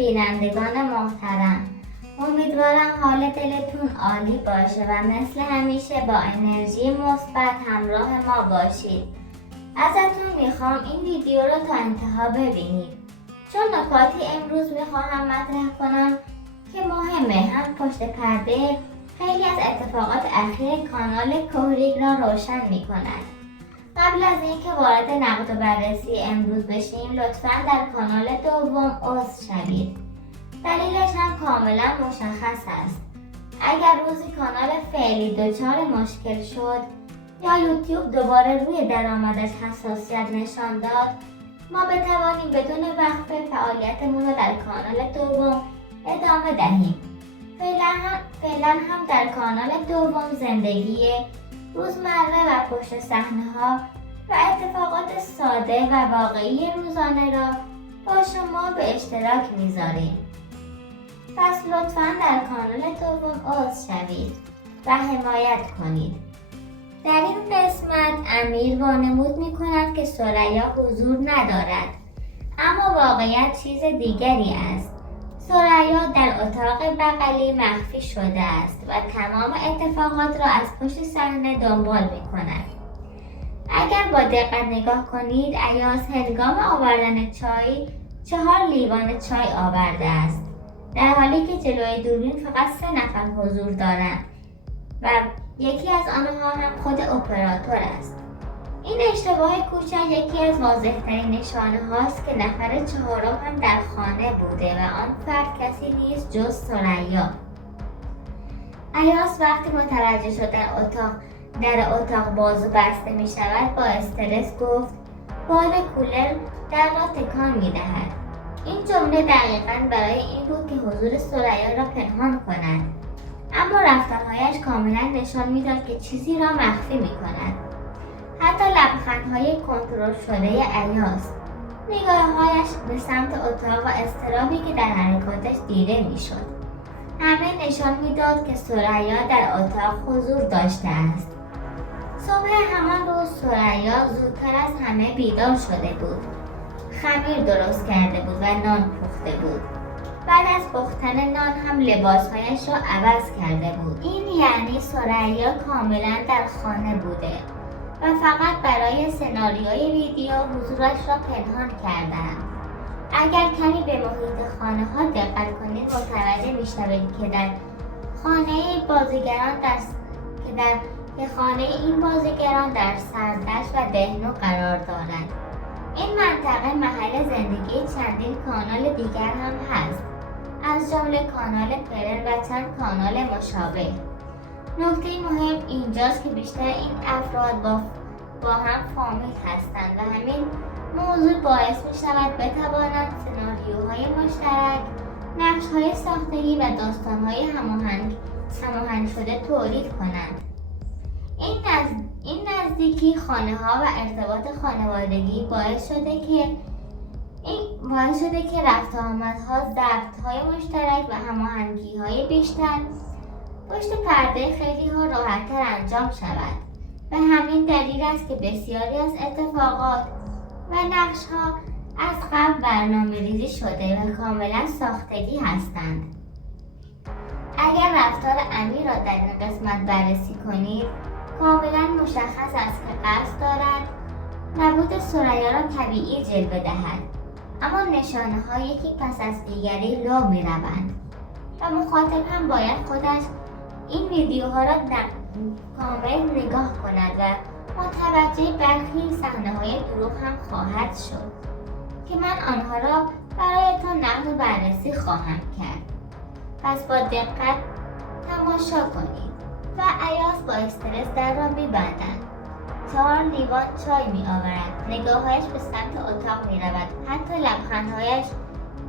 بینندگان محترم، امیدوارم حال دلتون عالی باشه و مثل همیشه با انرژی مثبت همراه ما باشید. ازتون میخوام این ویدیو رو تا انتها ببینید، چون نکاتی امروز میخواهم مطرح کنم که مهمه، هم پشت پرده خیلی از اتفاقات اخیر کانال کهریگ را روشن میکند. قبل از اینکه وارد نقد و بررسی امروز بشیم، لطفاً در کانال دوم عضو شوید. دلیلش هم کاملا مشخص است. اگر روزی کانال فعلی دچار مشکل شد یا یوتیوب دوباره روی درآمدش حساسیت نشان داد، ما بتوانیم بدون وقفه فعالیتمون رو در کانال دوم ادامه دهیم. فعلا هم در کانال دوم زندگی روزمره و پشت صحنه‌ها و اتفاقات ساده و واقعی روزانه را با شما به اشتراک میذاریم. پس لطفاً در کانال دوم عضو شوید و حمایت کنید. در این قسمت امیر وانمود میکند که ثریا حضور ندارد، اما واقعیت چیز دیگری است. ثریا در اتاق بغلی مخفی شده است و تمام اتفاقات را از پشت صحنه دنبال میکند. اگر با دقت نگاه کنید، ایاز هنگام آوردن چای 4 لیوان چای آورده است، در حالی که جلوی دوربین فقط 3 نفر حضور دارند و یکی از آنها هم خود اپراتور است. این اشتباه کوچک یکی از واضح‌ترین نشانه هاست که نفر 4 هم در خانه بوده و آن فرد کسی نیست جز ثریا. ایاز وقتی متوجه شد در اتاق باز و بسته می شود، با استرس گفت باد کولر در را تکان می دهد. این جمله دقیقاً برای این بود که حضور ثریا را پنهان کند، اما رفتارهایش کاملا نشان میداد که چیزی را مخفی می کند. حتی لبخندهای کنترل شده ایاز، نگاههایش به سمت اتاق و اضطرابی که در حرکاتش دیده میشد، همه نشان میداد که ثریا در اتاق حضور داشته است. صبح همان روز ثریا زودتر از همه بیدار شده بود. خمیر درست کرده بود و نان پخته بود. بعد از پختن نان هم لباسهایش را عوض کرده بود. این یعنی ثریا کاملا در خانه بوده و فقط برای سناریوی ویدیو حضورش را پنهان کردند. اگر کمی به محیط خانه ها دقت کنید، متوجه می‌شوید که خانه این بازیگران در سردشت و دهنو قرار دارد. این منطقه محل زندگی چندین کانال دیگر هم هست، از جمله کانال پرل و چند کانال مشابه. نکته مهم اینجاست که بیشتر این افراد با هم فامیل هستند و همین موضوع باعث می شود بتوانند سناریوهای مشترک، نقش‌های ساختگی و داستان‌های هماهنگ شده تولید کنند. این نزدیکی خانه‌ها و ارتباط خانوادگی باعث شده که رفت آمدها، ضبط‌های مشترک و هماهنگی‌های بیشتر پشت پرده خیلی ها راحت‌تر انجام شود. به همین دلیل است که بسیاری از اتفاقات و نقش‌ها از قبل برنامه‌ریزی شده و کاملا ساختگی هستند. اگر رفتار امیر را در این قسمت بررسی کنید، کاملا مشخص است که قصد دارد نبود ثریا را طبیعی جلوه دهد، اما نشانه‌ها یکی پس از دیگری لو می‌روند و مخاطب هم باید خودش این ویدیوها را کامل نگاه کند و متوجه برخی صحنه‌های دروغ هم خواهد شد که من آنها را برایتان نقد و بررسی خواهم کرد. پس با دقت تماشا کنید. و ایاز با استرس در را می‌بندد. 4 لیوان چای می‌آورد. نگاههایش به سمت اتاق می‌رود. حتی لبخندهایش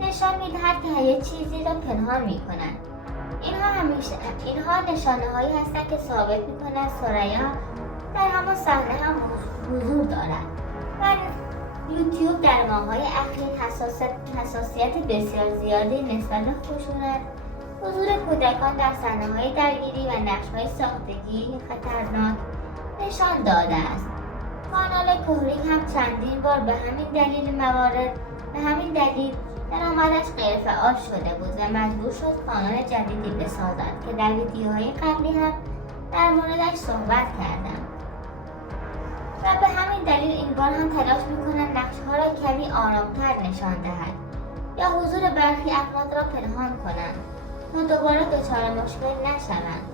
نشان می‌دهد که یه چیزی را پنهان می‌کند. اینها نشانه‌هایی هستند که ثابت می‌کنند ثریا در همان صحنه هم حضور دارد. و یوتیوب در ماه‌های اخیر حساسیت بسیار زیادی نسبت به خشونت، حضور کودکان در صحنه‌های درگیری و نقش‌های ساختگی خطرناک نشان داده است. کانال کهریگ هم چندین بار به همین دلیل موارد به همین دلیل درآمدش غیرفعال شده بود و مجبور شد کانال جدیدی بسازد که در ویدیوهای قبلی هم در موردش صحبت کردم و به همین دلیل این بار هم تلاش می‌کند نقش‌ها را کمی آرام‌تر نشان دهد یا حضور برخی افراد را پنهان کنند تا دوباره دچار مشکل نشوند.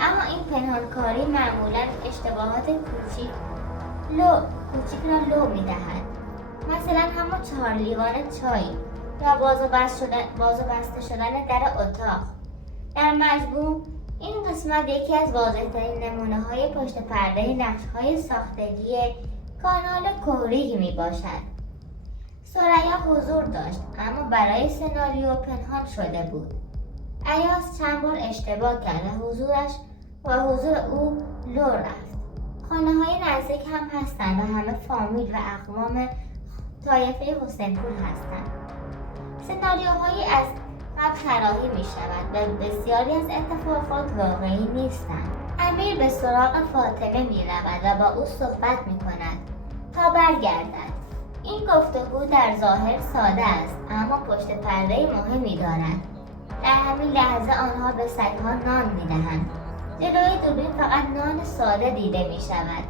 اما این پنهانکاری معمولاً اشتباهات کوچیک را لو می‌دهد. مثلا همون 4 لیوان چای یا باز و بسته شدن در اتاق. در مجموع این قسمت یکی از واضح‌ترین نمونه‌های پشت پرده نقش‌های ساختگی کانال کوریگ میباشد. ثریا حضور داشت اما برای سناریو پنهان شده بود. ایاز چند بار اشتباه کرد و حضور او لو رفت. خانه‌های نزدیک هم هستند و همه فامیل و اقوام طایفه حسین‌پور هستند. سناریوهایی از قبل طراحی می شود و بسیاری از اتفاقات واقعی نیستند. امیر به سراغ فاطمه می رود و با او صحبت می کند تا برگردد. این گفتگو در ظاهر ساده است اما پشت پرده مهمی دارد. در همین لحظه آنها به سگ‌ها نان می دهند. جلوی دوربین فقط نان ساده دیده می شود.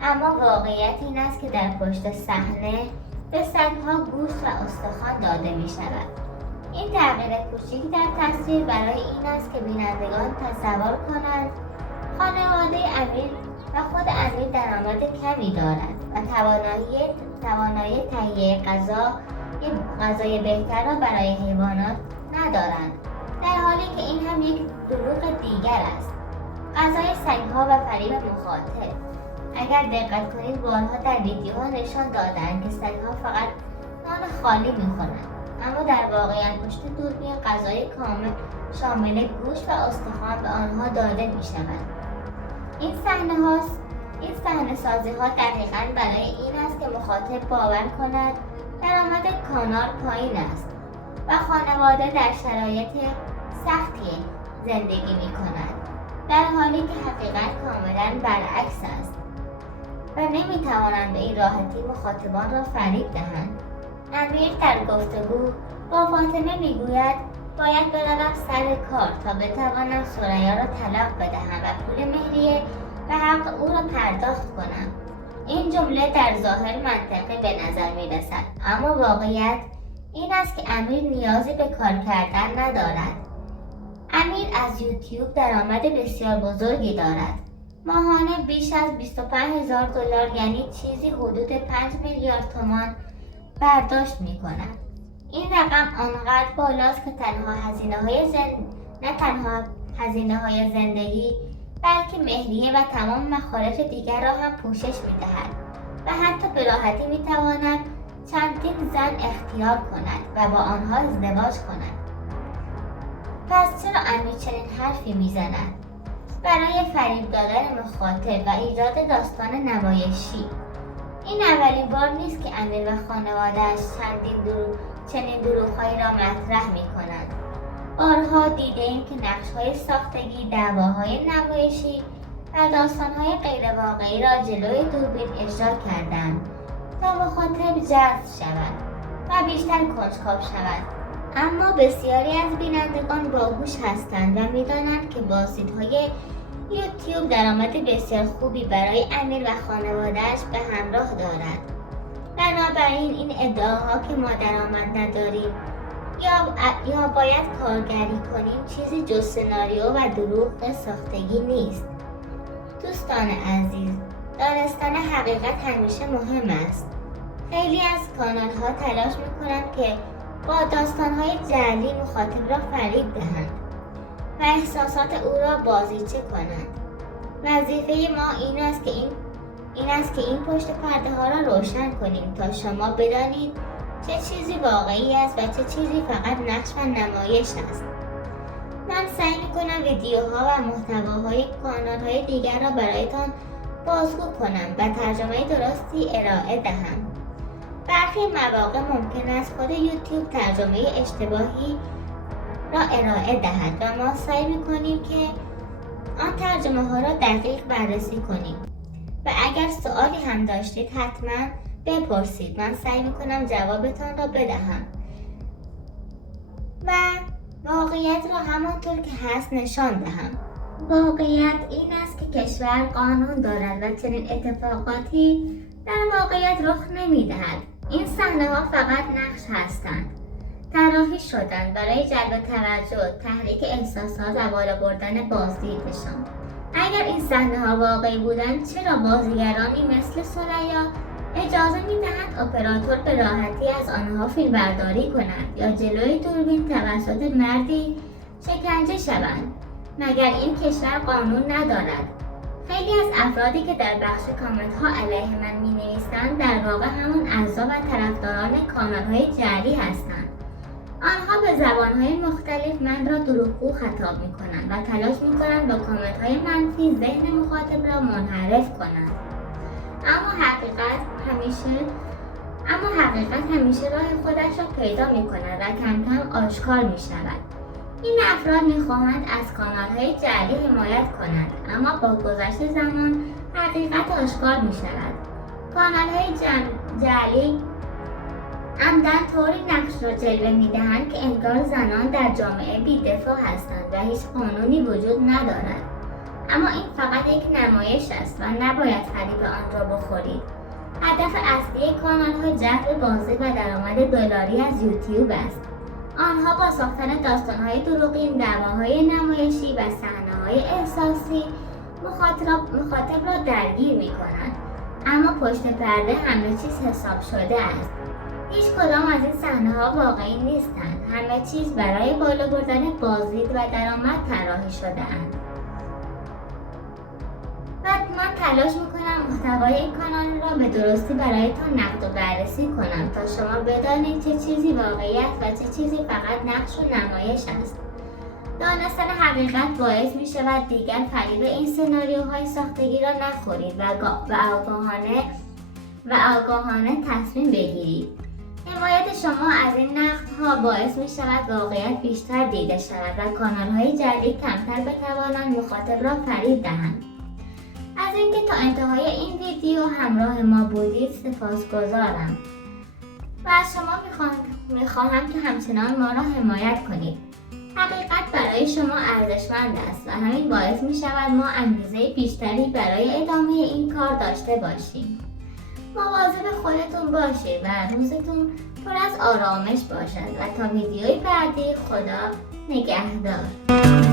اما واقعیت این است که در پشت صحنه به سگ‌ها گوشت و استخوان داده می شود. این تغییر کوچک در تصویر برای این است که بینندگان تصور کنند خانواده امیر و خود امیر درآمد کمی دارد و توانایی تهیه غذای بهتر را برای حیوانات ندارند، در حالی که این هم یک دروغ دیگر است. غذای سگ‌ها و فریب مخاطب. اگر دقت کنید بارها در ویدیوها نشان دادند که سگ‌ها فقط نان خالی می‌خورند، اما در واقعیت پشت دوربین غذای کامل شامل گوشت و استخوان به آنها داده می‌شود. این صحنه سازی ها دقیقاً برای این است که مخاطب باور کند درآمد کانال پایین است و خانواده در شرایط سختی زندگی می‌کند، در حالی که حقیقت کاملاً برعکس است و نمی‌توانند به این راحتی مخاطبان را فریب دهند. امیر در گفتگو با فاطمه میگوید باید بروم سر کار تا بتوانم ثریا را طلاق بدهم و پول مهریه و حق او را پرداخت کنم. این جمله در ظاهر منطقی به نظر میرسد، اما واقعیت این است که امیر نیازی به کار کردن ندارد. امیر از یوتیوب درآمد بسیار بزرگی دارد. ماهانه بیش از 25,000 دلار، یعنی چیزی حدود 5 میلیارد تومان برداشت می کند. این رقم آنقدر بالاست که نه تنها هزینه های زندگی بلکه مهریه و تمام مخارج دیگر را هم پوشش می دهد و حتی به راحتی می تواند چندین زن اختیار کند و با آنها ازدواج کند. پس چرا امیر چنین حرفی می زند؟ برای فریب دادن مخاطب و ایجاد داستان نمایشی. این اولین بار نیست که امیر و خانواده‌اش چنین دروغ‌هایی را مطرح می‌کنند. بارها دیده‌ایم که نقش‌های ساختگی، دعواهای نمایشی و داستان‌های غیرواقعی را جلوی دوربین اجرا کردند تا مخاطب جذب شود و بیشتر کنجکاو شود. اما بسیاری از بینندگان باهوش هستند و می‌دانند که بازدیدهای یوتیوب درآمد بسیار خوبی برای امیر و خانواده‌اش به همراه دارد. بنابراین این ادعاها که ما درآمد نداریم یا باید کارگری کنیم چیزی جز سناریو و دروغ ساختگی نیست. دوستان عزیز، دانستن حقیقت همیشه مهم است. خیلی از کانال‌ها تلاش می‌کنند که با داستان‌های جعلی مخاطب را فریب دهند و احساسات او را بازیچه کنند. وظیفه ما این است که این پشت پرده ها را روشن کنیم تا شما بدانید چه چیزی واقعی است و چه چیزی فقط نقش و نمایش است. من سعی می‌کنم ویدیوها و محتواهای کانال‌های دیگر را برایتان بازگو کنم و ترجمه درستی ارائه دهم. برخی مواقع ممکن است خود یوتیوب ترجمه اشتباهی را ارائه دهد و ما سعی می‌کنیم که آن ترجمه ها را دقیق بررسی کنیم و اگر سوالی هم داشتید حتما بپرسید، من سعی میکنم جوابتان را بدهم. و واقعیت را همانطور که هست نشان دهم. واقعیت این است که کشور قانون دارد و چنین اتفاقاتی در واقعیت رخ نمیدهد. این صحنه‌ها فقط نقش هستند. طراحی شدند برای جلب توجه، تحریک احساسات و بالا بردن بازدیدشان. اگر این صحنه‌ها واقعی بودند، چرا بازیگرانی مثل ثریا اجازه می‌دهند اپراتور به راحتی از آنها فیلمبرداری کند یا جلوی دوربین توسط مردی شکنجه شوند؟ مگر این کشور قانون ندارد؟ خیلی از افرادی که در بخش کامنت ها علیه من می نویسند در واقع همون اعضا و طرفداران کانال‌های جعلی هستند. آنها به زبان‌های مختلف من را دروغگو خطاب می کنند و تلاش می کنند با کامنت‌های منفی ذهن مخاطب را منحرف کنند. اما حقیقت همیشه راه خودش را پیدا می کند و کم کم آشکار می شود. این افراد می‌خواهند از کانال‌های جعلی حمایت کنند، اما با گذشت زمان حقیقت آشکار می‌شود. کانال‌های جعلی عمداً طوری نقش را جلوه می‌دهند که انگار زنان در جامعه بی‌دفاع هستند و هیچ قانونی وجود ندارد. اما این فقط یک نمایش است و نباید فریب آن را بخورید. هدف اصلی کانال‌ها جلب بازدید و درآمد دلاری از یوتیوب است. آنها با ساختن داستان‌های دروغین، دعواهای نمایشی و صحنه‌های احساسی مخاطب را درگیر می‌کنند. اما پشت پرده همه چیز حساب شده است. هیچ کدام از این صحنه‌ها واقعی نیستند. همه چیز برای بالا بردن بازدید و درآمد طراحی شده‌اند. و من تلاش میکنم محتوای این کانال را به درستی برایتان نقد و بررسی کنم تا شما بدانید چه چیزی واقعیت و چه چیزی فقط نقش و نمایش است. دانستن حقیقت باعث می شود دیگر فریب این سناریوهای ساختگی را نخورید و آگاهانه تصمیم بگیرید. حمایت شما از این نقدها باعث می شود واقعیت بیشتر دیده شود و کانال‌های جدید کمتر بتوانند مخاطب را فریب دهند. از اینکه تا انتهای این ویدیو همراه ما بودید سپاسگزارم و از شما میخواهم که همچنان ما را حمایت کنید. حقیقت برای شما ارزشمند است و همین باعث می شود ما انگیزه بیشتری برای ادامه این کار داشته باشیم. مواظب خودتون باشید و روزتون پر از آرامش باشد و تا ویدیوی بعدی خدا نگهدار.